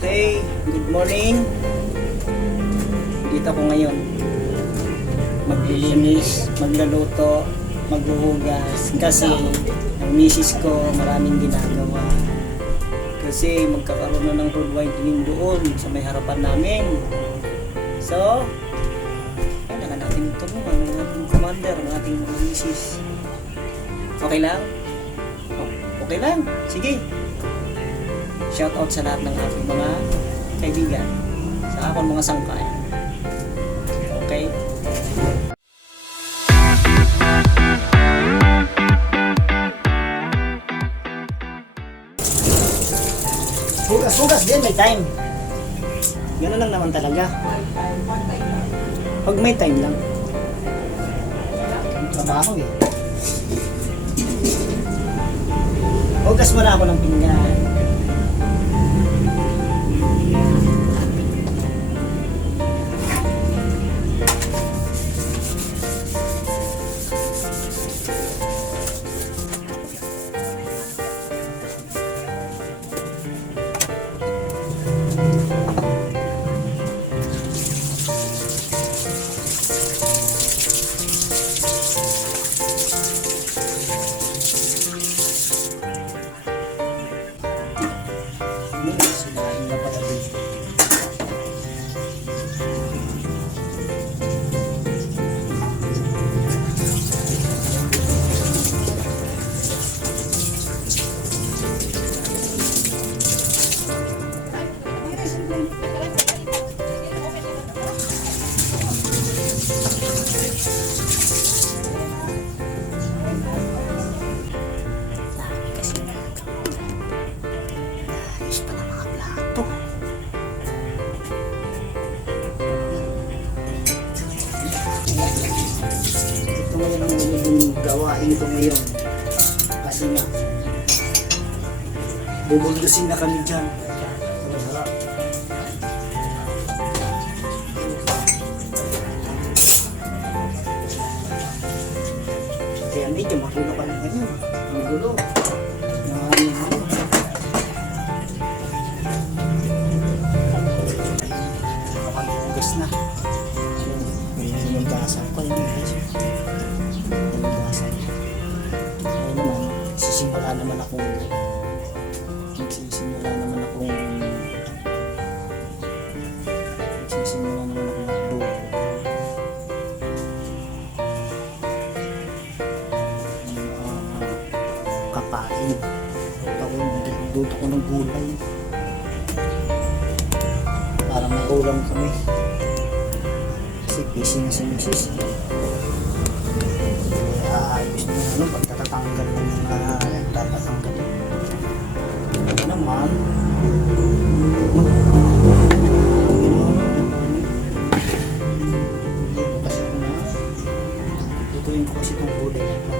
Okay, good morning. Dito ako ngayon. Maglilinis, magluluto, maghuhugas. Kasi ang misis ko maraming ginagawa. Kasi magkakaroon na ng road widening doon sa may harapan namin. So, kailangan natin tulungan ng ating commander, ng ating misis. Okay lang? Okay lang? Sige. Shout out sa lahat ng ating mga kaibigan, sa akong mga sangkay. Okay? Hugas din, may time. Gano'n lang naman talaga. Pag may time lang. Trabaho eh. Hugas mo na ako ng pinggan. Sinahin na pala dito. Ito ngayon ang magiging gawain ko ngayon. Kasi nga, bubulgasin na kami dyan. Kaya medyo magulo ka na ngayon. Magulo. Nakapag-ugas na. Yung gasan ko yung gasan. Ngayon naman, sisimula naman akong magluto. Kapain. Duto ko ng gulay. Para may ulam kami. Kasi busy na si Mrs. Ayos na ano, pagtatatanggal ng mga tatanggalin. Ito naman, kasi tutuin ko kasi itong gulay na ito.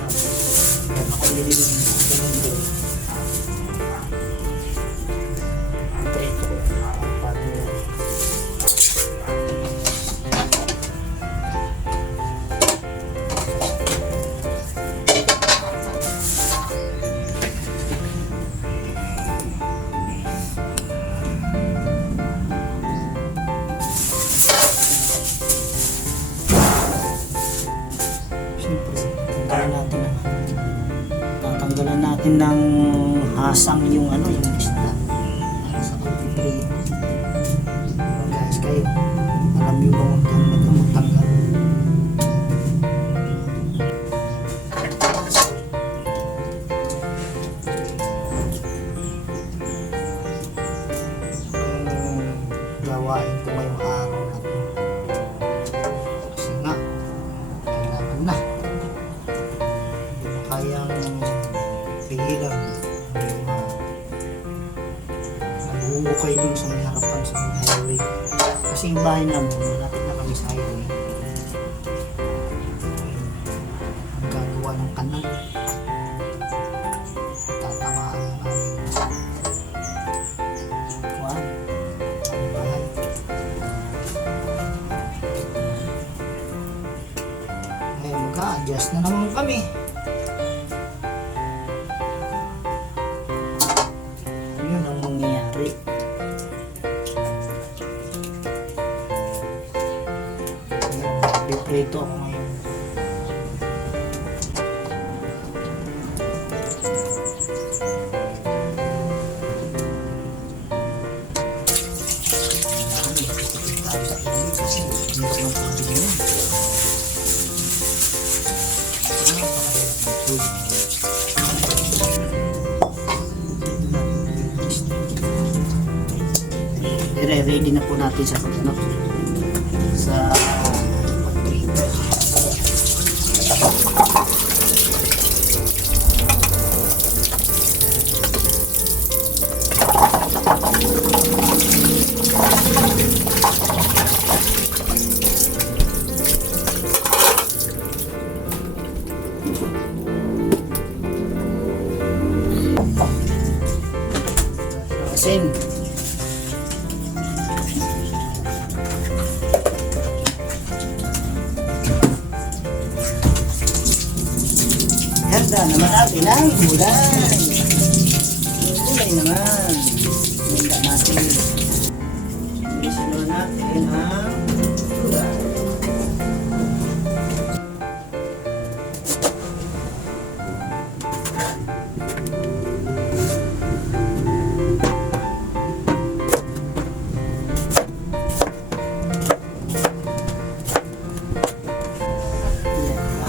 Tapos, ako nililinis ko ng gulay. Tatanggalan natin ng hasang yung ano, yung isda sa pagpiprito. Guys, kayo alam nyo ba magtanggal? Gawain ko ngayong araw na to kasi nga kailangan na kayang pigilan nabuhukay dun sa may harapan sa may highway kasi yung bahay namin malapit na kami sa highway. Ang gagawa ng kanal tatamaan ang aming kuwan ang bahay. Ngayon mag-a-adjust na naman kami. Nandito ako ngayon. Ready na po natin sa pagano sa pag-prepare. Asin. Handa naman natin ang gulay. Gulay naman. Handa natin. Bilisan naman natin ang gulay.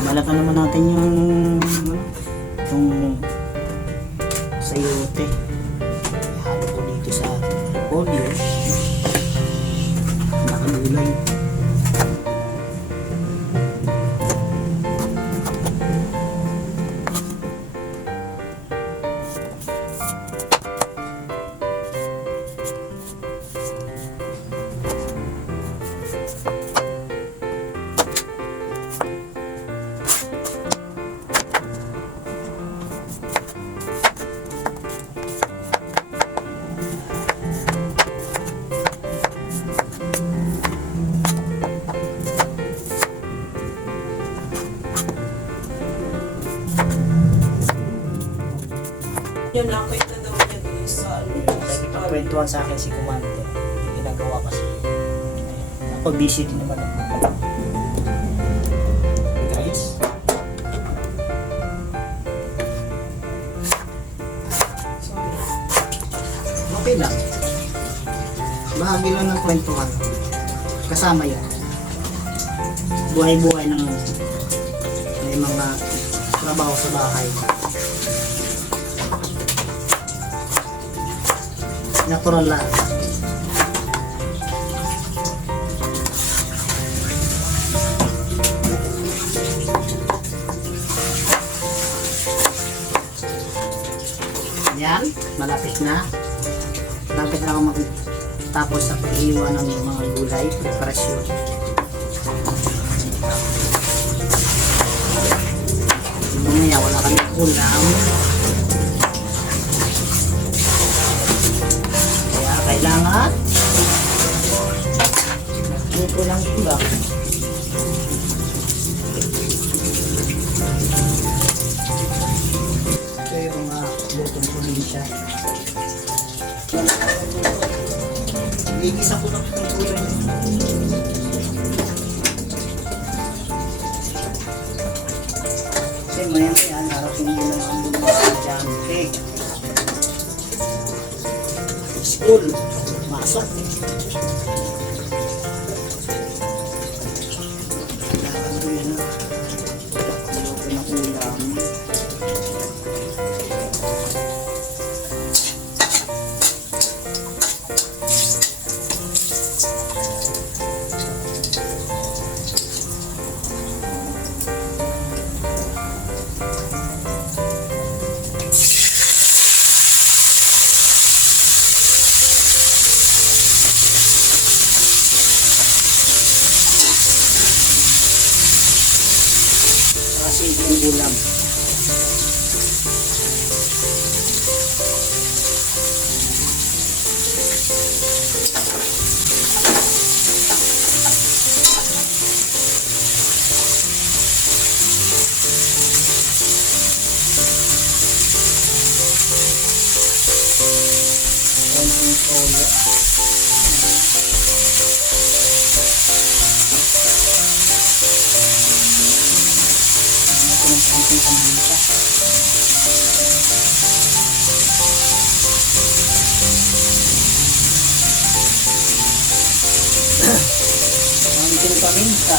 Malakan naman natin yung sayote. Halo ko dito sa polio. Nakagulay. Yun, nakita daw niya doon sa Nagkikwentuhan sa akin si Comando. Yung ginagawa kasi. Ako busy din naman ako. Guys. Okay lang. Bahagi lang ng kwentuhan. Kasama yan. Buhay-buhay ng may mga trabaho sa bahay. Natural lang. Yan, malapit na. Malapit na ako matapos sa pag-iwan ng mga gulay, preparasyon. Mamaya wala kami ulam. Kailangan luto ng ulam. Ito yung mga lutong probinsya. Ligis ako ng kulay. Kasi maya-maya narating yun ang ambulong sa jam cake. School, masok. Nakakalo yun na. Luto ng ulam. paminta. Konting paminta.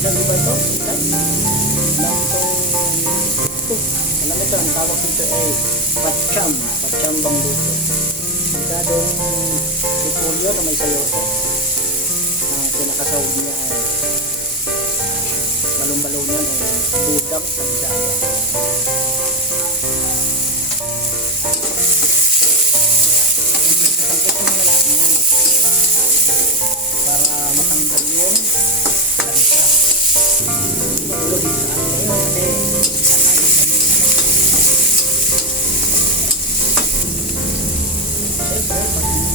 Ilan ba ito? Ilan? Ilan ito? Alam ito, ang tawag dito ay patsyam. Patsyam bang luto. Masyadong sipulyo na may sayote. Ang kinakasawag niya ay balong-balong yan o budang sa Bisaya. Sasangkot mo natin yan para matanggal yung lansa. Ito dito ang ngayon kasi siyempre pag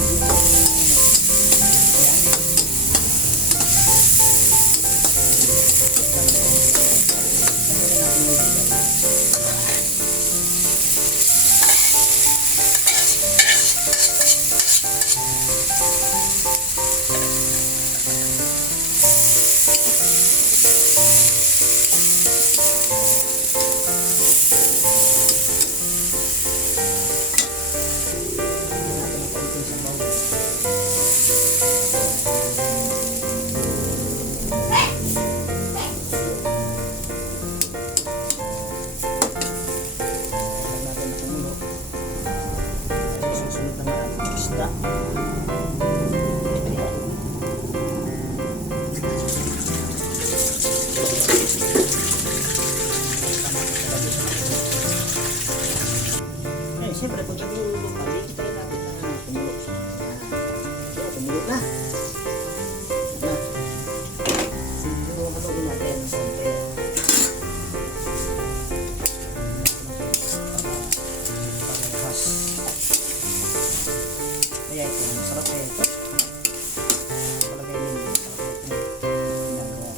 siyempre, pag nagluluto ka, hindi tayo natin na tumulog siya. So, tumulog na. Na. Siguro, haluin natin ng konti. Para lahas. Kaya ito, masarap kaya ito. Palagay nyo, masarap ito. Ginagawa.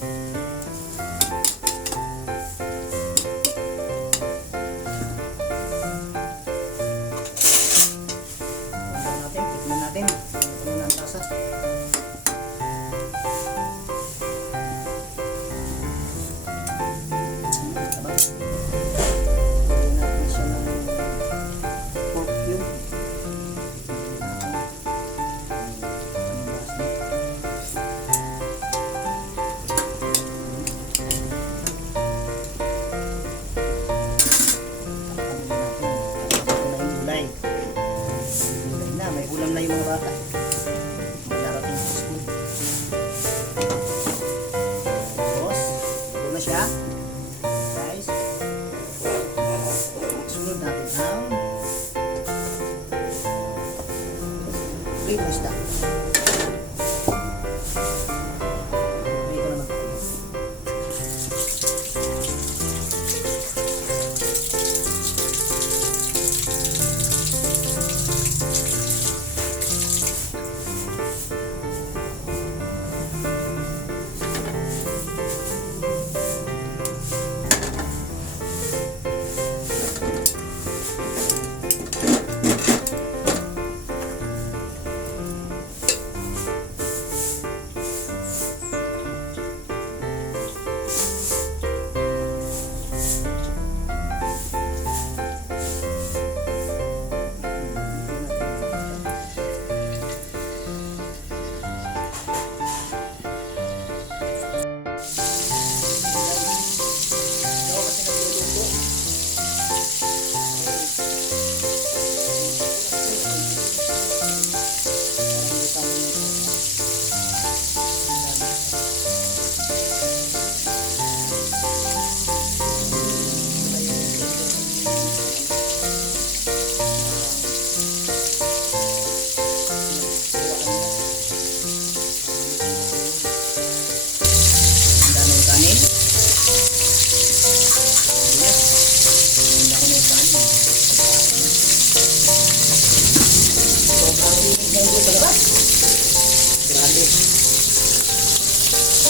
Tikman natin. Ito na ang tasa.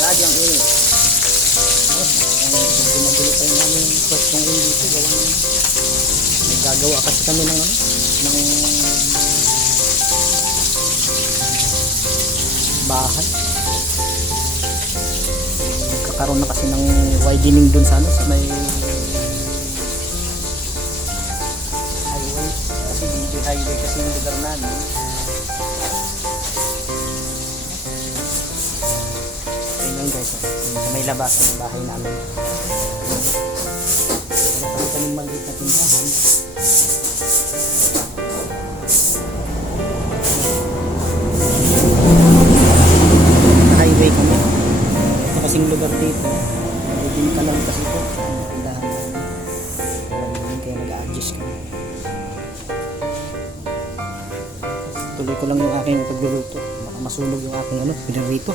lagi ang init. Tapos, gumagulo pa yung aming kwestong init dito. Gawa na. Nagagawa kasi kami ng ano, ng bahay. Nagkakaroon na kasi ng widening dun sa ano, sa may highway. Kasi hindi highway kasi yung lugar namin. Okay ngayon guys, sa may labasan ng bahay namin. Wala kami kaming maliit na tindahan. Highway kami. Ito kasing lugar dito. Nagiging ka lang kasi ito. Tindahan namin. Kaya nag-a-adjust kami. Tuloy ko lang yung aking pagluluto. Baka masunog yung aking pinarito.